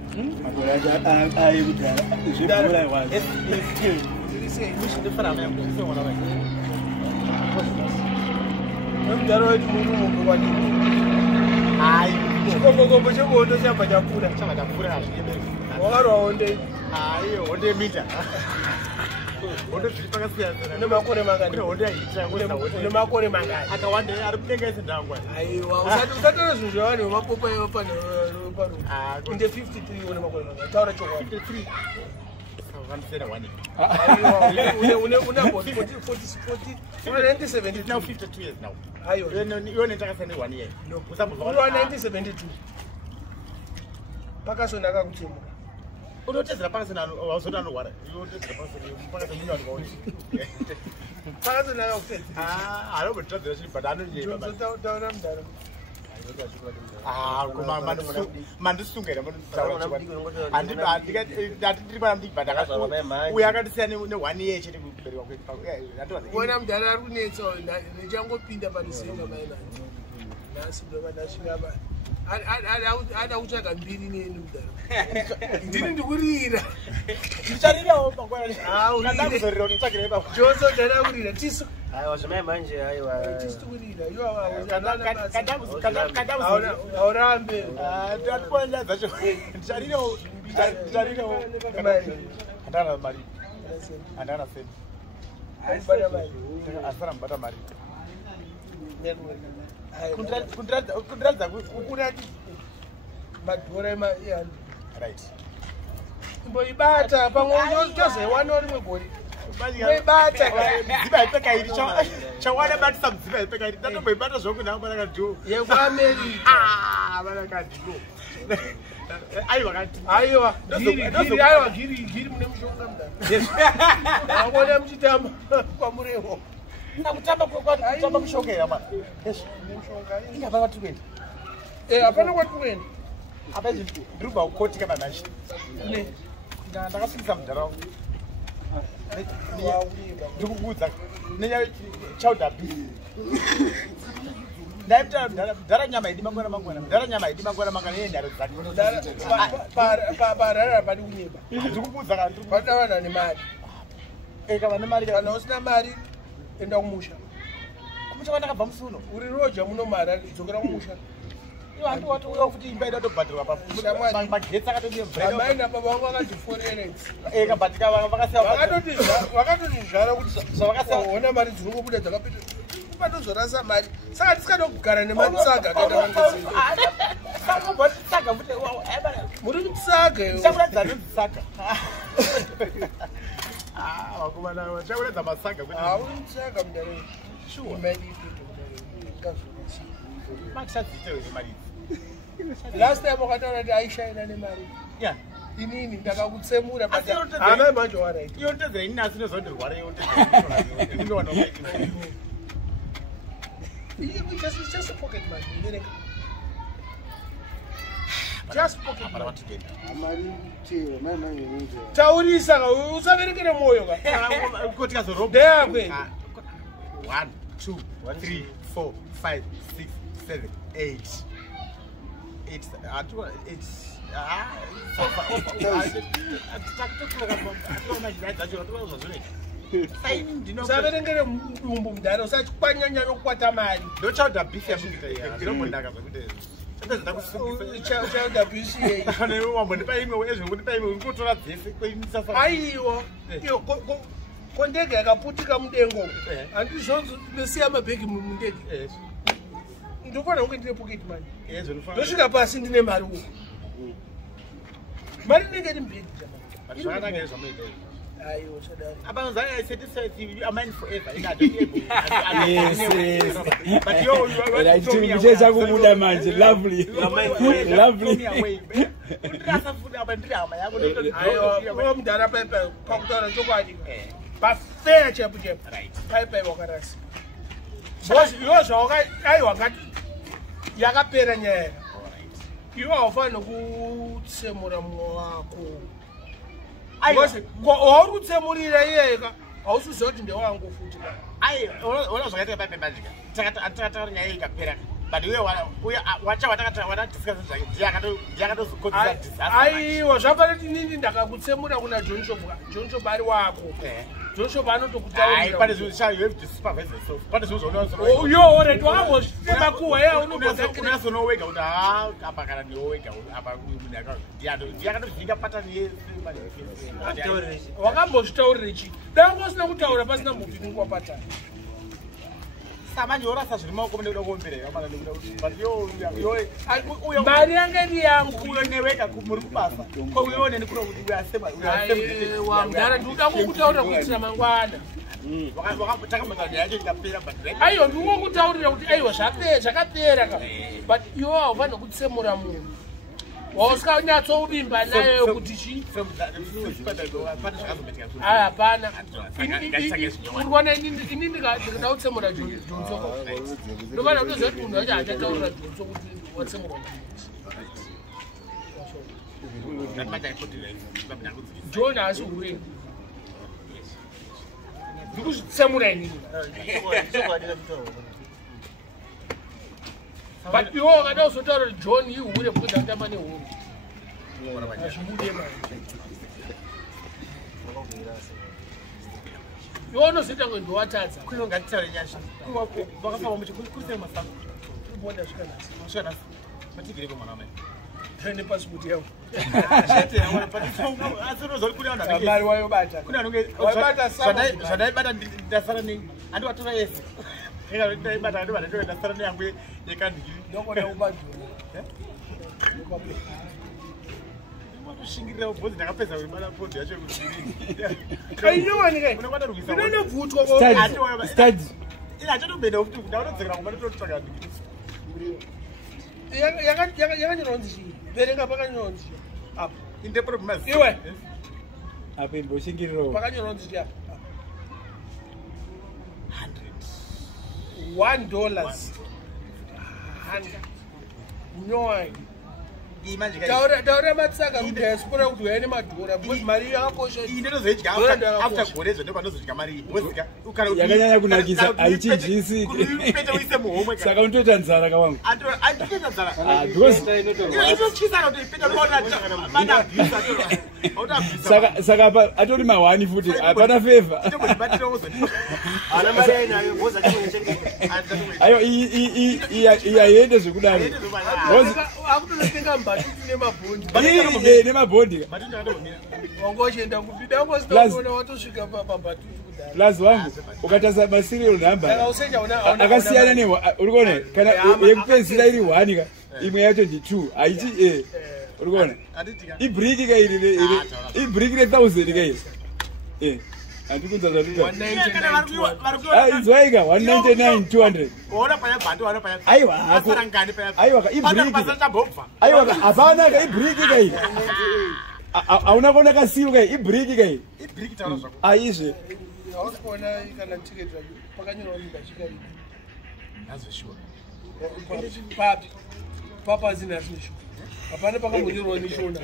Now 52 years now. You're in 1 year. No, 1972. Pakasonaka kuchemo. Unotedzera pakasona wasodano wara. Unotedzera pakasona Pakasonaka kutedza. I don't tell you but I don't know. Taura mudaro. Mandisungera uyakatisiyana ne1 year chete kubereka kuona mudhara ari kunetsa ndichangopinda parisenga mainanzi nhasi ndokadasvika pa ada kutsvaga mbiri neni mudhara ndini ndikurira ndicharirawo mangwanani joso ndada kurira tisu aiwa zvamai manje aiwa tisu kurira iwawa aurambe ndatiponja dzacho ndicharirawo handana mari handana senti asara mubata mari kundiradza kurati madhora ema right imboibata pamwe tozoiwana rimwe gori imboibata mudziva ipeka iri chawana batisa mudziva ipeka iri ndatomboibata zvoku navo vanakadhiwo yekuamerika vanakadhiwo aiwa giri mune mushonga mudara akona muchitamba kwamurewo kutamba mushonga here man ingava vatuenda hapana kwatikuenda apa izvi ndirubva kukotika manhashi ndakasvikisa mudharaunda ndikukuudza nechaudapi ndaita mudhara nyama haidi mangwana mangwana mudhara nyama haidi mangwana mangwana yenharo parara padi kunyeba ndikukuudza kana padavana nemari kava nemari kana usina mari enda kumusha kumusha kwandakabva musuno uri roja muno mari dzokera kumusha handiwatiuya kuti imba ida tobhadhirwa pamagetsi akatoamai nababa vangu vakati forex kabatika vakatotizvara kuti zvavakasaona mari dzinongobuda dzakapita patozorasa mari saka tisikadogara nemari tsaga muri kutsaga vakumanaachakuredza masaga uri kutsaga mudare last time wakataura kuti aishaina nemari inini ndakakutsemura amai manje waraiti yotedzera inini asi nezondirwara just pocket money ndereka just pocket money taurisa usaverekere mwoyo ndeyakwe 1 2 3 4 5 6 7 8 usaverengere mudumbu mudhara usachipanyanya nokukwata mari ndochauda bisi yamuitairobondaka zvakuti chauda bisi wambondipaimwe ezvekutipaimwe urikutora dzese aiwa kondege yakaputika mudengo handizvonzo ndosiya mabhegi mundege ndinofanira kunge ndine pocket mari ndosvika pasi ndine mari uko mari inenge iri mbegi aiwa chadari chakubuda manje lovely aiwa mudhara paipai pakutaura chokwadi pafeya chepu chepu paipai wakarasi iwo zvawaiwa ngati yakapera nyaya iwo haufanira kutsemura mumwe wako wauri kutsemurira iyeka hausiziva kuti ndewangu futi ona zvakaita paipai majika takataura nyaya ikapera but we watch what I discuss aiwa zvafanati nini ndakakutsemura kuna John Shop ari wako John Shop anotokutaura pane zvinhu you have to supervise yourself pane zvinhu yo already wakambosema kuwa ya unobozonowega kuti apa kana ndiwowega apa ndiyakatozvinga patani yese wakambozvitaurire chi dai usina kutaura pasina muvhiringwa patani manje orasa zviri maoko mune kuda kuomberera mari yange ndi yangu uyoneweka muri kubasa ko uyone nikuda kuti uyasewamudhara ndikuda kukutaurira kuitira mangwana aiwa ndikungokutaurira kuti aiwa zvakapera ka but iwo haufanira kutsemura munhu wausinganyatsouvimba nayo kuti chi hapana urikuona ini ndikada kutsemura Jonso ndofana kutoziva kuti munhu wacho hachataurira Jonso kuti watsemurwa John haasi urweni ndikuzvitsemura inini but iwo wakada kuzotaura kuti John ihure because akutamba nehuru azvibude mari iwo unozoita ngo ndowatadza kunongatitaure nyasha vakafamba muchikurisa masango boda zvikanasi matigireko mwana wamai tine pasipoti yavo mari wayobata zvadaibata ndasara nei andiwatora yese ndaibata ndasara neyangu yekandikiri shingirira bhozi ndakapedza kuibata bhozi yacho kainowanikaiinonobvutwa achatobenda kuti ndaunodzekera kumatototsvaka yakanyoronzi chii verenga pakanyoronzi chii apa indepromas iwe apa imboshingirirawo pakanyoronzi chii apa $1 unyowai taura matsaka kudiaspora kuti uya nemadhora because mari yakakosha after gorezo ndopandozodya mari yakanyanya kunakisa haichinjisi saka unotoita nzara kawangu saka apa atori mahwani futi hapana fevha aiwa iyayende zvekudaro akutonotenga mbatutu nemabhondi nemabhondi wangochienda kupida angositaona watosvika pambatutu kudhara plus wangu ukatasa maserial number akasiyana uri kuona kana yekupedzisira iri 1 ka imwe yacho ndi 2 haiti uri kuona ibriki ka iri ibriki re1000 ka iri andikunza zvatuta izwaika 199 200 aiwa aiwa hapana ka ibriki ka iri hauna kuona kasimu ka ibriki ka iri aizve ausikuona kana tiketi racho pakanyorwa ndikasvika ii papi papazini asinisho hapana pakamborerwa nishona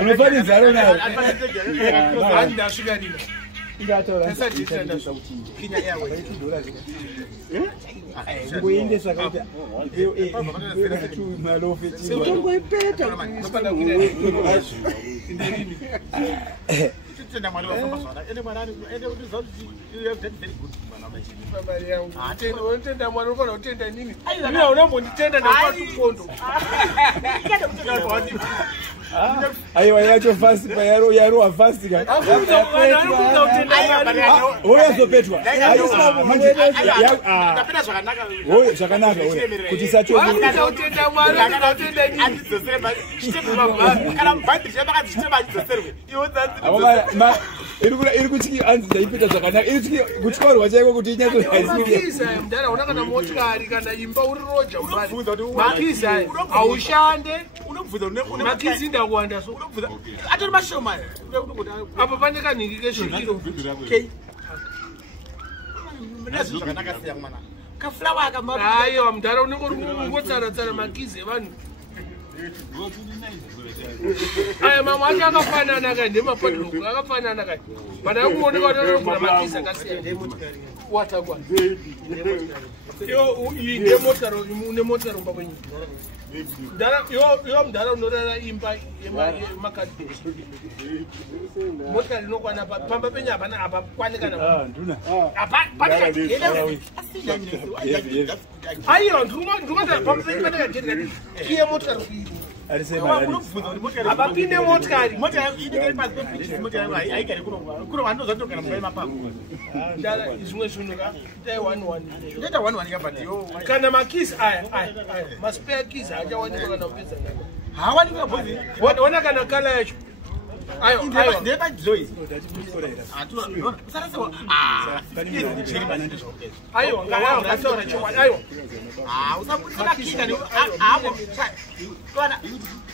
unofanizaro nayo andasvika rina ngoendesa kaita malofotongoipeta unotenda mwana unofana kutenda nini ina unambonditenda ndakwatukondo aiwa yacho fasti payarowa fasti oyazopetwa zvakanaka kuti iri kuti anzi dzaipeta zvakanaka iri kutyorwa chaiko kuti inyatsoaizamudhara kana motikari kana imba uri roja makizi aya haushande makizi ndakuwanda so atori mashoma apa pane kanhingi kesvikiro aiwa mudhara unenge uri kungotsara-tsara makizi evanhu aya mama acha akafanana ka ndemapadloku akafanana ka bana kuoneka kuti makisi akasiyana watakwa yo ine motaro une motaro mbakwenyu ndara yo mdara unorara imba yemakati motari inokwana pamba penyu hapana apa kwanikana nduna apa aiyo ndikunda pamba penyu paneka geti kiye motari kuiri abapinde motikari zvimwe zvinhu kana makisi aya maspare keys haachawanikwa kana kupedza wana kana kala yacho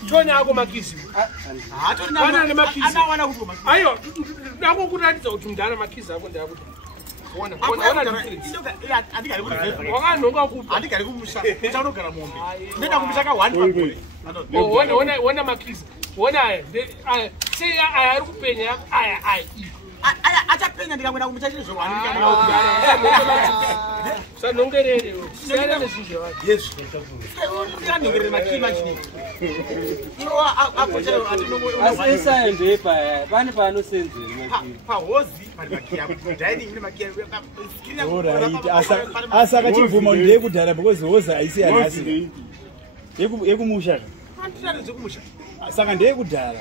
tona ako makisi aiyo ndakokuratidza kuti mndana makisi ako ndakuti wakanongakuona makisi wona aya sei aya ari kupenya aya achapenya ndikamwena kumuchachiri zvanongerere zvanongerere makima chini asisaendepa pane panosenzera pahozi pane makia dining ine makia asa akachibvuma ndeyekudhara because hozi haisi yanhasi yekumusha zvekumusha saka ndeyekudhara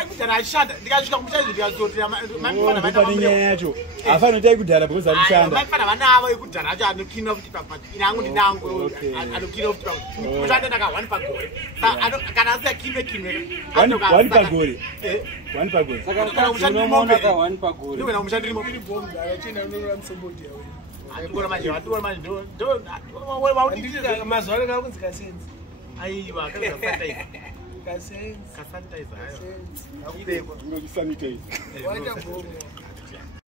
aikudhara achishanda ndikasvika kumuchaizvo ndikazotopane nyaya yacho hafani kuti aikudhara because arikushanda maifana vanavo ekudhara acho anokina kuti inangu ndinangu anokina kuti kushanda ndaka 1 pagore kana asiya kimwe 1 pagore 1 pagore ndikuena kumushandirimo mazuva anekakunzikasenzi aiwa kasenzi kasanitizer waita bhomo